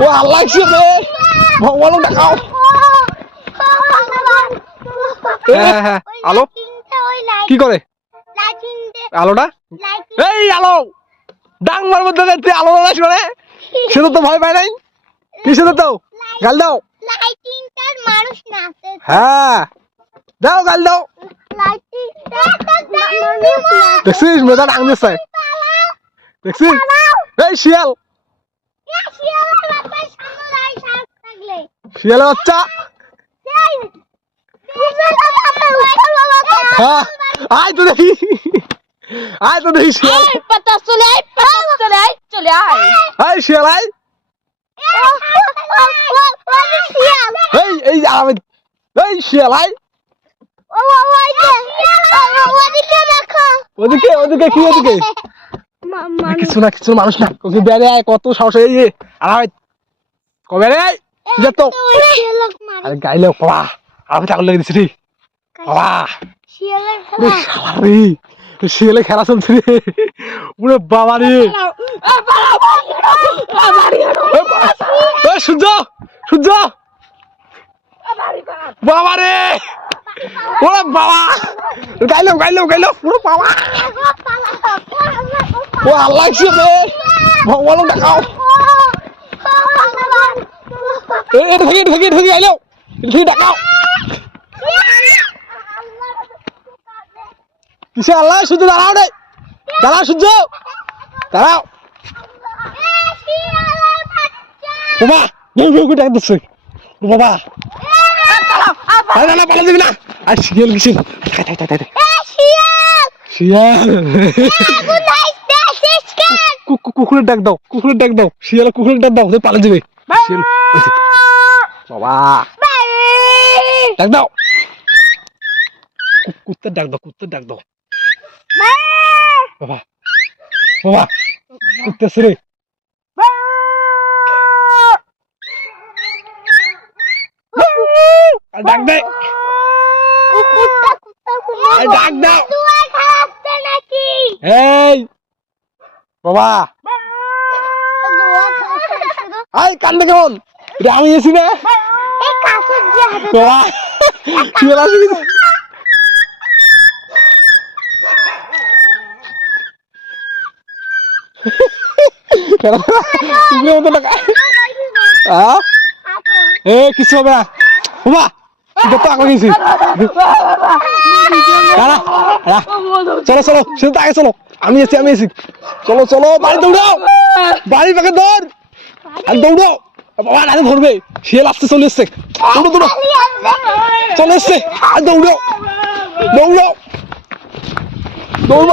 ও আল্লাহ রে? ভগবান দেখাও। হ্যাঁ হ্যাঁ আলো? কি করে? আলোটা? এই আলো! ডাঙ্গার মধ্যে যাচ্ছে আলো লাগাস মানে সে তো ভয় পায় নাই? কিসে তো? গাল দাও। লাইটিংটার মানুষ নাচে হ্যাঁ। দাও গাল দাও। দেখছিস? মেয়েটা ডাং দিচ্ছে দেখছিস? এই শিয়াল! শিয়ালের বাচ্চা? হ্যাঁ। আয় তো দেখি। আয় তো দেখি শিয়াল। পাতা চলে আয় পাতা চলে আয় চলে আয়। আয় শিয়াল আয়। এই এই আমি এই শিয়াল আয়। ওদিকে ওদিকে কি ওদিকে? কিছু না কিছু মানুষ না। ওকে বেড়ে আয় কত সাহস এই আর আয় কবে রে আয় আরে গাইলে বাবা আমি চাকর লেগে দিছি রে। বাবা রে শালা রে শিয়ালে খেলা চলছে রে। পুরো বাবা রে। এ বা- এ সূর্য সূর্য বাবা রে ওরে বাবা গাইলো গাইলো গাইলো পুরো বাবা। ও আল্লাহ রে? ভগবান দেখাও। এ এটা থেকে এটা থেকে এটা থেকে গাইলো এটা থেকে দেখাও কিসে আল্লাহ? সূর্য দাঁড়াও রে। দাঁড়াও সূর্য দাঁড়াও। বাবা, বেউ বেউ করে ডাক দিচ্ছে। বাবা। না পালা দিবি না। আর, শিয়াল কিসে তাই তাই তাই তাই শিয়াল। কুকুরের ডাক দাও। কুকুরের ডাক দাও। শিয়াল, কুকুরের ডাক দাও। পালা দিবে। শিয়াল। ওই যে। বাবা ডাক দাও কু- কুত্তার ডাক দাও কুত্তার ডাক দাও বাবা বাবা কুত্তা রে আর ডাক দে আর ডাক দাও এই বাবা আই কান্দে কেমন এটা আমি এসি না বাবা শিয়াল আসবি কুকুরের মতো টাকা আহ এ কিছু হবে না বাবা এটা তো আগে গেছি দাঁড়া দাঁড়া চলো চলো শুধু আগে চলো আমি এসি আমি এসি চলো চলো বাড়ি দৌড়াও বাড়ি পাকে দৌড় আর দৌড়ো বাবা আরে ধরবে। শিয়াল আসতে চলে এসছে। দৌড়ো দৌড়ো। চলে এসছে। আর, দৌড়ো। দৌড়ো। দৌড়